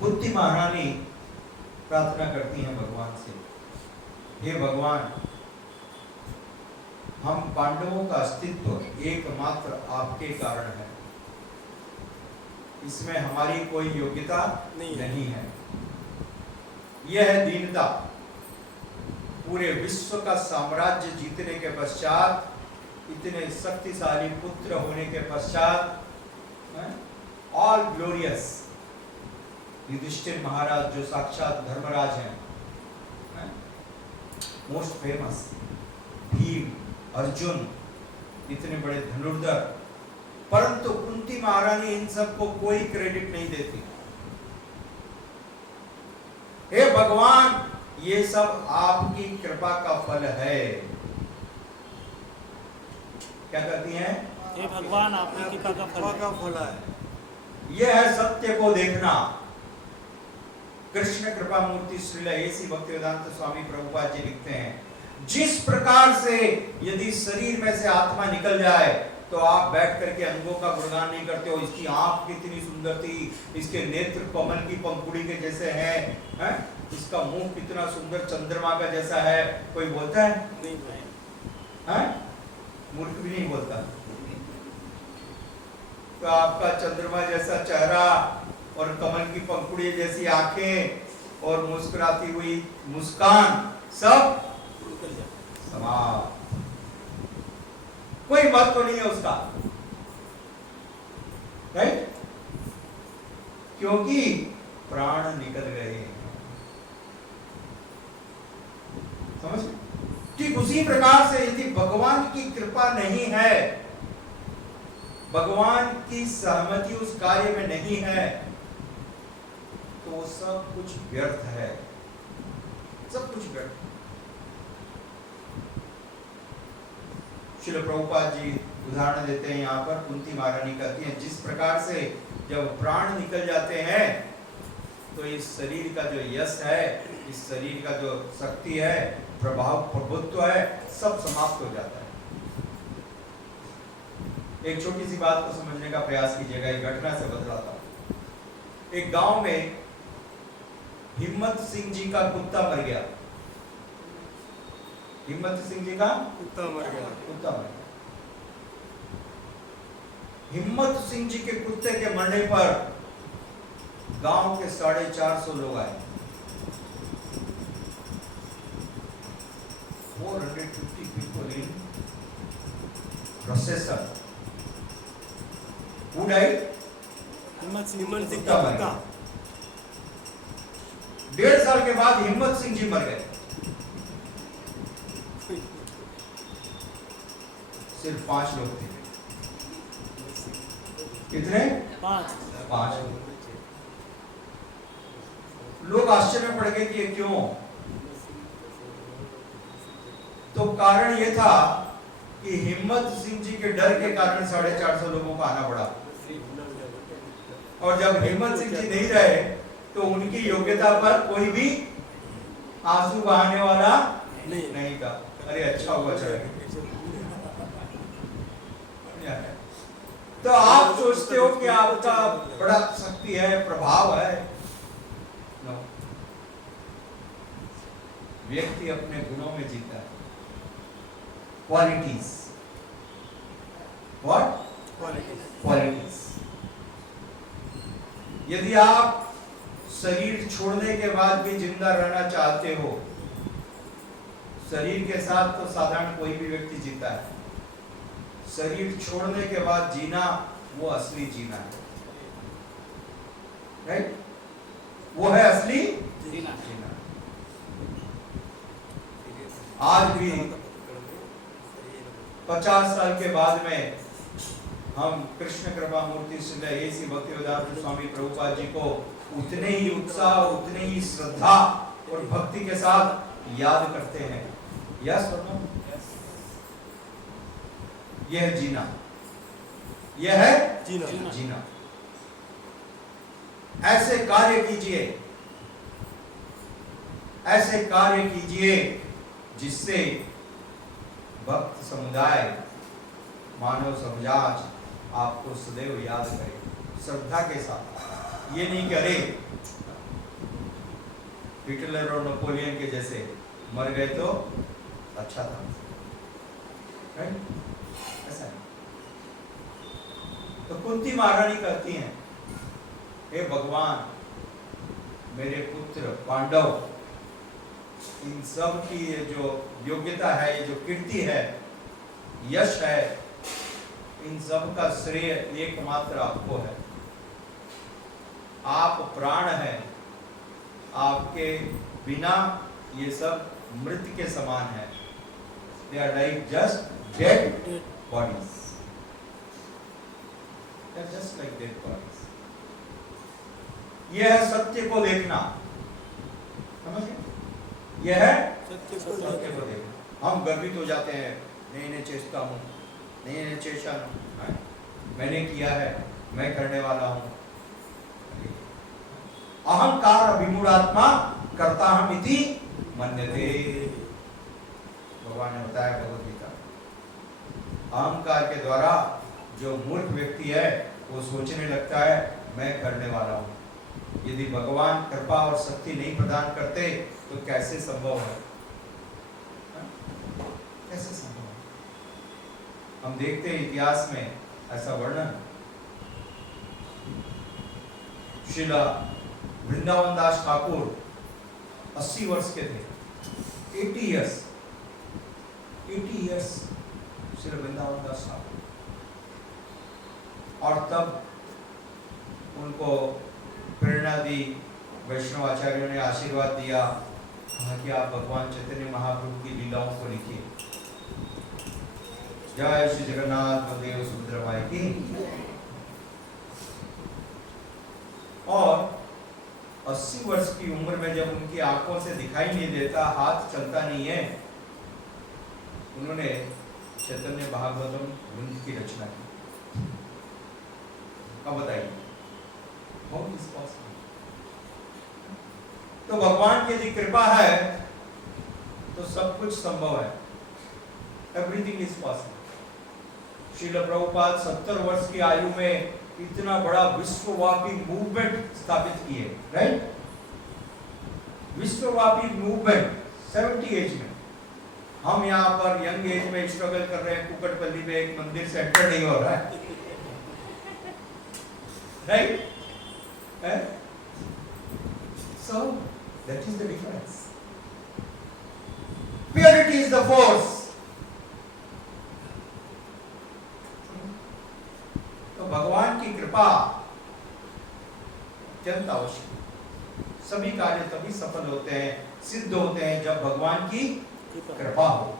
कुंती महारानी प्रार्थना करती हैं भगवान से, हे भगवान, हम पांडवों का अस्तित्व एकमात्र आपके कारण है, इसमें हमारी कोई योग्यता नहीं है। यह है दीनता। पूरे विश्व का साम्राज्य जीतने के पश्चात, इतने शक्तिशाली पुत्र होने के पश्चात, ऑल ग्लोरियस युधिष्ठिर महाराज जो साक्षात धर्मराज हैं, मोस्ट फेमस, भीम, अर्जुन, इतने बड़े धनुर्धर, परंतु कुंती महारानी इन सबको कोई क्रेडिट नहीं देती। हे भगवान, ये सब आपकी कृपा का फल है। क्या कहती हैं? हे भगवान, आपकी कृपा का फल है। यह है सत्य को देखना। कृष्ण कृपा मूर्ति श्रील ऐसी भक्तिवेदांत स्वामी प्रभुपाद जी लिखते हैं, जिस प्रकार से यदि शरीर में से आत्मा निकल जाए तो आप बैठ करके अंगों का गुणगान नहीं करते हो, इसकी आंख कितनी सुंदर थी, इसके नेत्र कमल की पंखुड़ी के जैसे हैं, इसका मुंह कितना सुंदर चंद्रमा का जैसा है, कोई बोलता है? नहीं है? मूर्ख भी नहीं बोलता। तो आपका चंद्रमा जैसा चेहरा और कमल की पंखुड़ी जैसी आंखें और मुस्कुराती हुई मुस्कान, सब समाप्त, कोई महत्व नहीं है उसका, राइट? क्योंकि प्राण निकल गए हैं। समझ? ठीक उसी प्रकार से यदि भगवान की कृपा नहीं है, भगवान की सहमति उस कार्य में नहीं है, तो वो सब कुछ व्यर्थ है, सब कुछ व्यर्थ। श्रील प्रभुपाद जी उदाहरण देते हैं यहाँ पर, कुंती महारानी कहती हैं, जिस प्रकार से जब प्राण निकल जाते हैं तो इस शरीर का जो यश है, इस शरीर का जो शक्ति है, प्रभाव, प्रभुत्व है, सब समाप्त हो जाता है। एक छोटी सी बात को समझने का प्रयास कीजिएगा, एक घटना से बतलाता हूं। एक गांव में हिम्मत सिंह जी का कुत्ता मर गया। हिम्मत सिंह जी का कुत्ता मर गया। हिम्मत सिंह जी के कुत्ते के मरने पर गांव के 450 लोग आए। 450 people in procession. Who died? हिम्मत सिंह कुत्ता मर गया। 1.5 साल के बाद हिम्मत सिंह जी मर गए। सिर्फ 5 लोग थे। कितने? 5 लोग। लोग आश्चर्य में पड़ गए कि ये क्यों? तो कारण ये था कि हिम्मत सिंह जी के डर के कारण 450 लोगों को आना पड़ा, और जब हिम्मत सिंह जी नहीं रहे तो उनकी योग्यता पर कोई भी आंसू बहाने वाला नहीं था। अरे अच्छा हुआ चला गया। तो आप सोचते हो कि आपका बड़ा शक्ति है, प्रभाव है। नो, व्यक्ति अपने गुणों में जीता है। Qualities, what? क्वालिटीज। यदि आप शरीर छोड़ने के बाद भी जिंदा रहना चाहते हो, शरीर के साथ तो साधारण कोई भी व्यक्ति जीता है, शरीर छोड़ने के बाद जीना वो असली जीना है, राइट? वो है असली जीना। आज भी 50 साल के बाद में हम कृष्ण कृपा मूर्ति श्री ऐसी भक्तिवेदांत स्वामी प्रभुपाद जी को उतने ही उत्साह, उतने ही श्रद्धा और भक्ति के साथ याद करते हैं। यस और नो? यह है जीना, यह है जीना। ऐसे कार्य कीजिए, ऐसे कार्य कीजिए जिससे भक्त समुदाय, मानव समाज आपको सदैव याद करे, श्रद्धा के साथ। ये नहीं कि अरे हिटलर और नेपोलियन के जैसे मर गए तो अच्छा था, राइट? ऐसा नहीं। तो कुंती महारानी कहती हैं, हे भगवान, मेरे पुत्र पांडव, इन सब की ये जो योग्यता है, ये जो कीर्ति है, यश है, इन सब का श्रेय एकमात्र आपको है। आप प्राण हैं, आपके बिना ये सब मृत के समान है। They are like just dead bodies. They are just like dead bodies. यह है सत्य को देखना, समझे? यह है सत्य को देखना। हम गर्वित हो जाते हैं, नहीं चेष्टा हूँ, नहीं चेष्टा हूँ, मैंने किया है, मैं करने वाला हूँ। अहंकार अभिमूढ़ात्मा करता हम इति मन्यते, भगवान ने बताया भगवद गीता। अहंकार के द्वारा जो मूर्ख व्यक्ति है वो सोचने लगता है मैं करने वाला हूँ। यदि भगवान कृपा और शक्ति नहीं प्रदान करते तो कैसे संभव है? कैसे संभव है? हम देखते हैं इतिहास में ऐसा वर्णन, श्रीला वृंदावन दास ठाकुर 80 वर्ष के थे, 80 इयर्स श्री वृंदावन दास ठाकुर, और तब उनको प्रेरणा दी, वैष्णव आचार्यों ने आशीर्वाद दिया, कहा कि आप भगवान चैतन्य महाप्रभु की लीलाओं को लिखिए। जय श्री जगन्नाथ बलदेव सुभद्रा माई की। और 80 वर्ष की उम्र में जब उनकी आंखों से दिखाई नहीं देता, हाथ चलता नहीं है, उन्होंने चैतन्य भागवतम ग्रंथ की रचना की। अब बताइए, बहुत विश्वास है। तो भगवान की यदि कृपा है तो सब कुछ संभव है, everything is possible. Srila Prabhupada 70 वर्ष की आयु में इतना बड़ा विश्वव्यापी मूवमेंट स्थापित किए, राइट? विश्वव्यापी मूवमेंट 70 एज में। हम यहाँ पर यंग एज में स्ट्रगल कर रहे हैं, कुकटपल्ली में एक मंदिर से एंटर नहीं हो रहा है, right? So that is the difference. Purity is the force. तो भगवान की कृपा अत्यंत आवश्यक। सभी कार्य तभी सफल होते हैं, सिद्ध होते हैं जब भगवान की कृपा हो।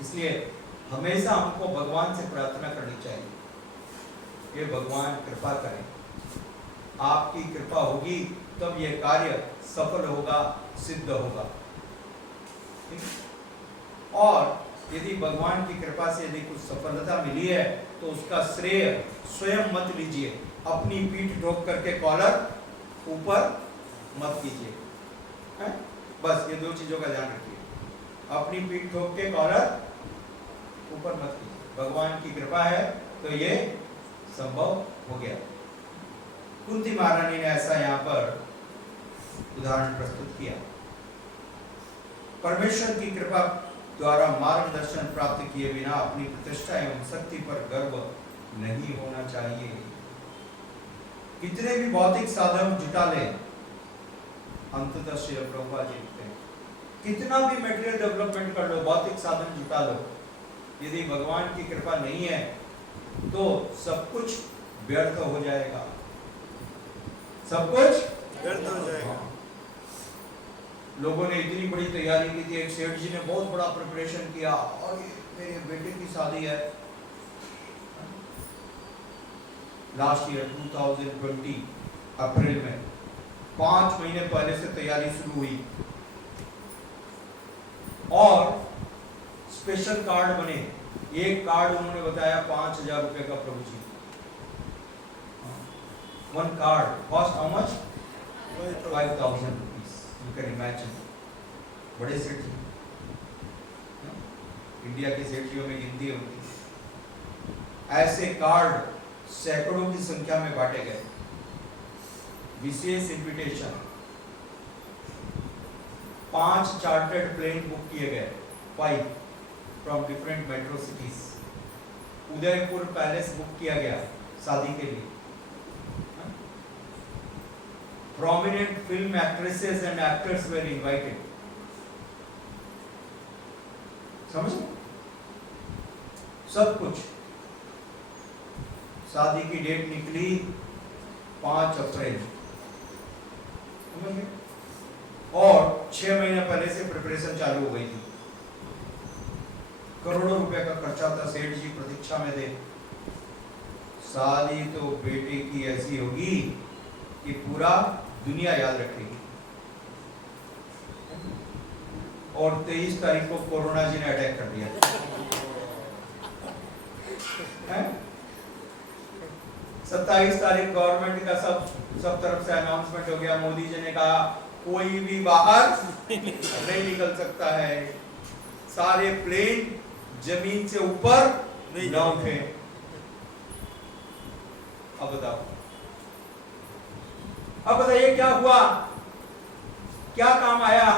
इसलिए हमेशा हमको भगवान से प्रार्थना करनी चाहिए, ये भगवान कृपा करें। आपकी कृपा होगी तब यह कार्य सफल होगा, सिद्ध होगा। और यदि भगवान की कृपा से यदि कुछ सफलता मिली है तो उसका श्रेय स्वयं मत लीजिए, अपनी पीठ ठोक करके कॉलर ऊपर मत कीजिए। बस ये दो चीजों का ध्यान रखिए, अपनी पीठ ठोक के कॉलर ऊपर मत कीजिए। भगवान की कृपा है तो ये संभव हो गया। कुंती महारानी ने ऐसा यहाँ पर उदाहरण प्रस्तुत किया। परमेश्वर की कृपा द्वारा मार्गदर्शन प्राप्त किए बिना अपनी प्रतिष्ठा एवं शक्ति पर गर्व नहीं होना चाहिए। कितने भी भौतिक साधन जुटा ले, अंततः श्री प्रभुपाद जी लिखते हैं, कितना भी मटेरियल डेवलपमेंट कर लो, भौतिक साधन जुटा लो, यदि भगवान की कृपा नहीं है तो सब कुछ व्यर्थ हो जाएगा, सब कुछ व्यर्थ हो जाएगा। लोगों ने इतनी बड़ी तैयारी की थी, एक सेठ जी ने बहुत बड़ा प्रिपरेशन किया, और मेरे बेटे की शादी है लास्ट ईयर 2020 अप्रैल में, 5 महीने पहले से तैयारी शुरू हुई, और स्पेशल कार्ड बने। एक कार्ड उन्होंने बताया 5,000 रुपए का, Prabhu ji. One card cost how much? 5,000 rupees. You can imagine. बड़े सेठ, इंडिया के सेठियों में गिनती होती। ऐसे कार्ड सैकड़ों की संख्या में बांटे गए, विशेष इन्विटेशन। 5 चार्टर्ड प्लेन बुक किए गए, 5 from different metro cities. Udaipur palace book किया गया शादी के लिए। Prominent film actresses and actors were invited. समझ? सब कुछ। शादी की डेट निकली 5 अप्रैल, समझ? और 6 महीने पहले से प्रिपरेशन चालू हो गई थी। करोड़ों रुपए का खर्चा था, सेठ जी प्रतीक्षा में थे। शादी तो बेटे की ऐसी होगी कि पूरा दुनिया याद रखेगी। और 23 तारीख को कोरोना जी ने अटैक कर दिया। 27 तारीख गवर्नमेंट का सब तरफ से अनाउंसमेंट हो गया। मोदी जी ने कहा कोई भी बाहर नहीं निकल सकता है, सारे प्लेन जमीन से ऊपर नहीं उठे। अब बताइए क्या हुआ, क्या काम आया?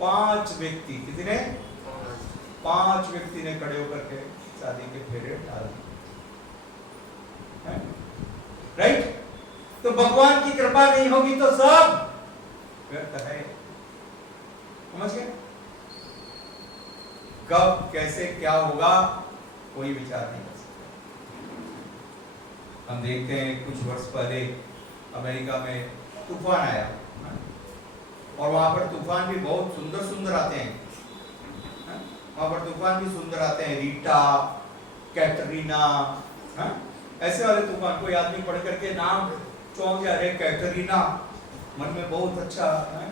5 व्यक्ति, कितने? 5 व्यक्ति ने खड़े होकर के शादी के फेरे डाल दिए। राइट? तो भगवान की कृपा नहीं होगी तो सब व्यर्थ है। समझ गए? कब कैसे क्या होगा कोई विचार नहीं कर सकता। हम देखते हैं कुछ वर्ष पहले अमेरिका में तूफान आया, और वहां पर तूफान भी बहुत सुंदर सुंदर आते हैं। वहां पर तूफान भी सुंदर आते हैं, रीटा, कैटरीना, ऐसे वाले तूफान। कोई आदमी पढ़ करके नाम चौंक जा रहे, कैटरीना, मन में बहुत अच्छा है।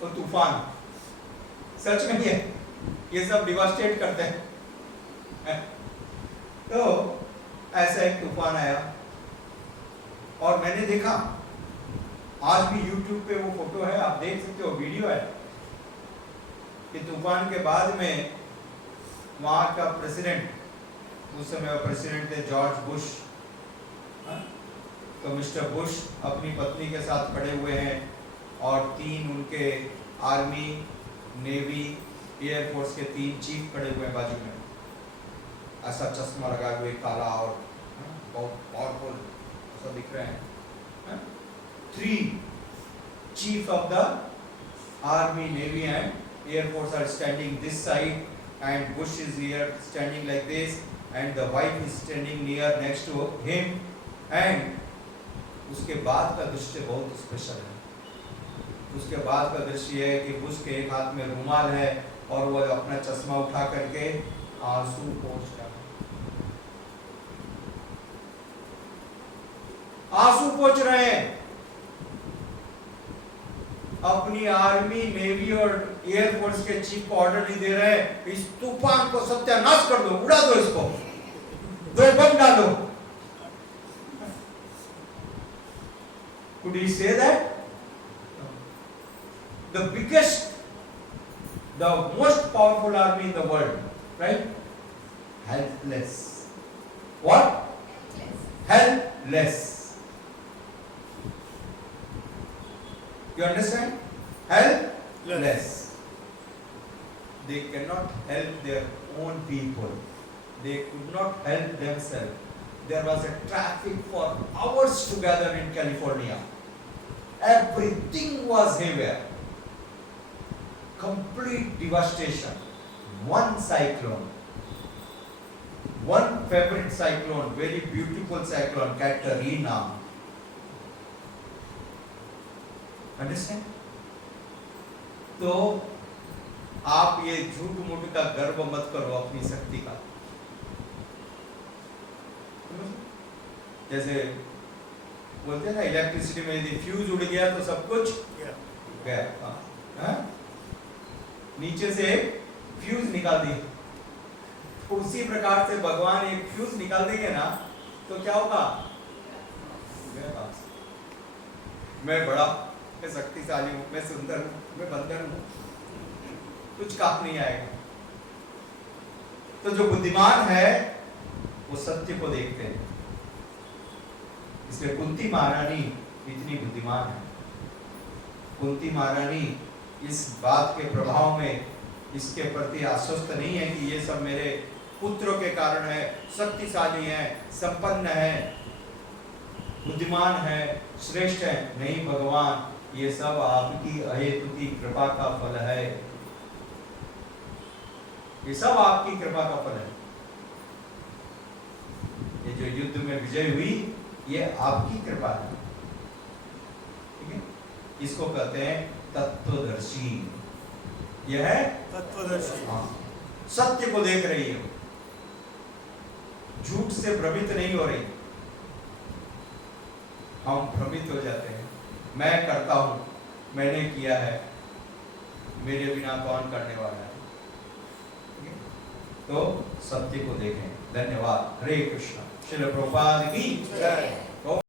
तो तूफान सच में है, ये सब डिवास्टेट करते हैं। तो ऐसा एक तूफान आया, और मैंने देखा, आज भी YouTube पे वो फोटो है, आप देख सकते हो, वीडियो है, कि तूफान के बाद में वहां का प्रेसिडेंट, उस समय प्रेसिडेंट थे जॉर्ज बुश, तो मिस्टर बुश अपनी पत्नी के साथ खड़े हुए हैं, और 3 उनके आर्मी, नेवी, एयरफोर्स के 3 चीफ खड़े हुए हैं बाजू में, ऐसा चश्मा लगाए हुए काला, और बहुत पावरफुल ऐसा दिख रहे हैं। 3 chief of the army, navy and air force are standing this side, and Bush is here standing like this, and the wife is standing near next to him, and उसके बाद का दृश्य बहुत स्पेशल है। उसके बाद का दृश्य है कि बुश के एक हाथ में रुमाल है, और वो अपना चश्मा उठा करके आंसू पोंछ रहा है, आंसू पोंछ रहे हैं। अपनी आर्मी, नेवी और एयरफोर्स के चीफ को ऑर्डर नहीं दे रहे, इस तूफान को सत्यानाश कर दो, उड़ा दो, इसको 2 बम डालो। Could he say that? The biggest, the most powerful army in the world, right? Helpless. What? Helpless. You understand? Helpless. They cannot help their own people. They could not help themselves. There was a traffic for hours together in California. Everything was haywire. Complete devastation. One cyclone. One favorite cyclone, very beautiful cyclone, Katrina. Understand? तो आप ये झूठ मूठ का गर्व मत करो अपनी शक्ति का। जैसे बोलते हैं ना, इलेक्ट्रिसिटी में यदि फ्यूज उड़ गया तो सब कुछ गया। नीचे से फ्यूज निकाल दी, उसी प्रकार से भगवान एक फ्यूज निकाल देंगे ना, तो क्या होगा? मैं बड़ा, मैं शक्तिशाली हूँ, मैं सुंदर हूँ, मैं बंदर हूँ, कुछ काम नहीं आएगा। तो जो बुद्धिमान है वो सत्य को देखते हैं, इसलिए कुंती महारानी इतनी बुद्धिमान है। कुंती महारानी इस बात के प्रभाव में इसके प्रति आश्वस्त नहीं है कि ये सब मेरे पुत्रों के कारण है, शक्तिशाली है, संपन्न है, बुद्धिमान है, श्रेष्ठ है। नहीं भगवान, ये सब आपकी अहेतु की कृपा का फल है। ये सब आपकी कृपा का फल है। ये जो युद्ध में विजय हुई, ये आपकी कृपा है। ठीक है, इसको कहते हैं तत्वदर्शी। यह है तत्वदर्शी। हाँ, सत्य को देख रही है, झूठ से भ्रमित नहीं हो रही। हम भ्रमित हो जाते हैं, मैं करता हूं, मैंने किया है, मेरे बिना कौन करने वाला है। ठीक है? तो सत्य को देखें। धन्यवाद। हरे कृष्ण। श्रील प्रभुपाद की जय।